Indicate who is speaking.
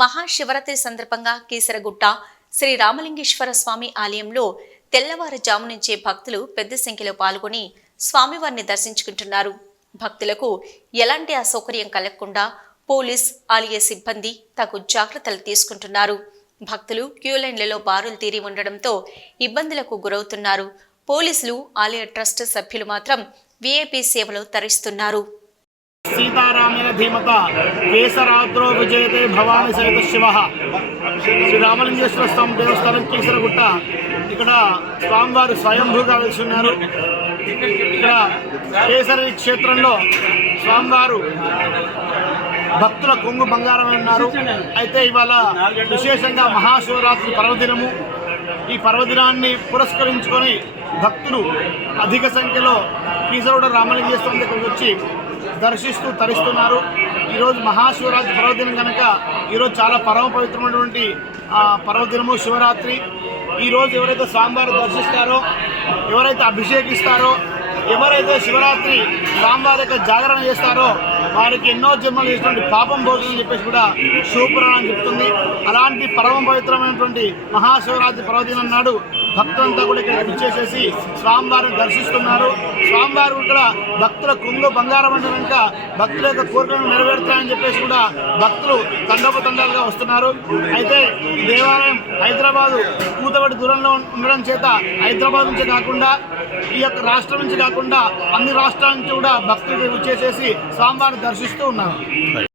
Speaker 1: మహాశివరాత్రి సందర్భంగా కీసరగుట్ట శ్రీ రామలింగేశ్వర స్వామి ఆలయంలో తెల్లవారుజాము నుంచే భక్తులు పెద్ద సంఖ్యలో పాల్గొని స్వామివారిని దర్శించుకుంటున్నారు. భక్తులకు ఎలాంటి అసౌకర్యం కలగకుండా పోలీస్ ఆలయ సిబ్బంది తగు జాగ్రత్తలు తీసుకుంటున్నారు. భక్తులు క్యూ లైన్లలో బారులు తీరి ఉండడంతో ఇబ్బందులకు గురవుతున్నారు. పోలీసులు ఆలయ ట్రస్ట్ సభ్యులు మాత్రం వీఐపీ సేవలు తరిస్తున్నారు
Speaker 2: సీతారామేణ ధీమత కేసరాత్రో విజయతే భవాని సహిత శివ. శ్రీ రామలింగేశ్వర స్వామి దేవస్థానం కేసరగుట్ట. ఇక్కడ స్వామివారు స్వయంభూగా వెలుస్తున్నారు ఇక్కడ కేసరి క్షేత్రంలో స్వామివారు భక్తుల కొంగు బంగారం ఉన్నారు. అయితే ఇవాళ విశేషంగా మహాశివరాత్రి పర్వదినము. ఈ పర్వదినాన్ని పురస్కరించుకొని భక్తులు అధిక సంఖ్యలో కీసరుడ రామలింగ స్వామి దగ్గరకు వచ్చి దర్శిస్తూ తరిస్తున్నారు. ఈరోజు మహాశివరాత్రి పర్వదినం కనుక ఈరోజు చాలా పరమ పవిత్రమైనటువంటి ఆ, పర్వదినము శివరాత్రి. ఈరోజు ఎవరైతే స్వామివారు దర్శిస్తారో ఎవరైతే అభిషేకిస్తారో ఎవరైతే శివరాత్రి స్వామివారి యొక్క జాగరణ చేస్తారో వారికి ఎన్నో జన్మలు చేసినటువంటి పాపం భోజనం చెప్పేసి కూడా శివపురాణం చెప్తుంది. అలాంటి పరమ పవిత్రమైనటువంటి మహాశివరాత్రి పర్వదినం నాడు భక్తులంతా కూడా ఇక్కడ విచ్చేసేసి స్వామివారిని దర్శిస్తున్నారు. స్వామివారు ఇక్కడ భక్తుల కుంగు బంగారం అంటే కనుక భక్తుల యొక్క కోరికలను నెరవేరుతాయని చెప్పేసి కూడా భక్తులు తండోపతండాలుగా వస్తున్నారు. అయితే దేవాలయం హైదరాబాదు కూతబడి దూరంలో ఉండడం చేత హైదరాబాద్ నుంచి కాకుండా ఈ యొక్క రాష్ట్రం నుంచి కాకుండా అన్ని రాష్ట్రాల నుంచి కూడా భక్తులు వచ్చేసేసి స్వామివారిని దర్శిస్తూ ఉన్నారు.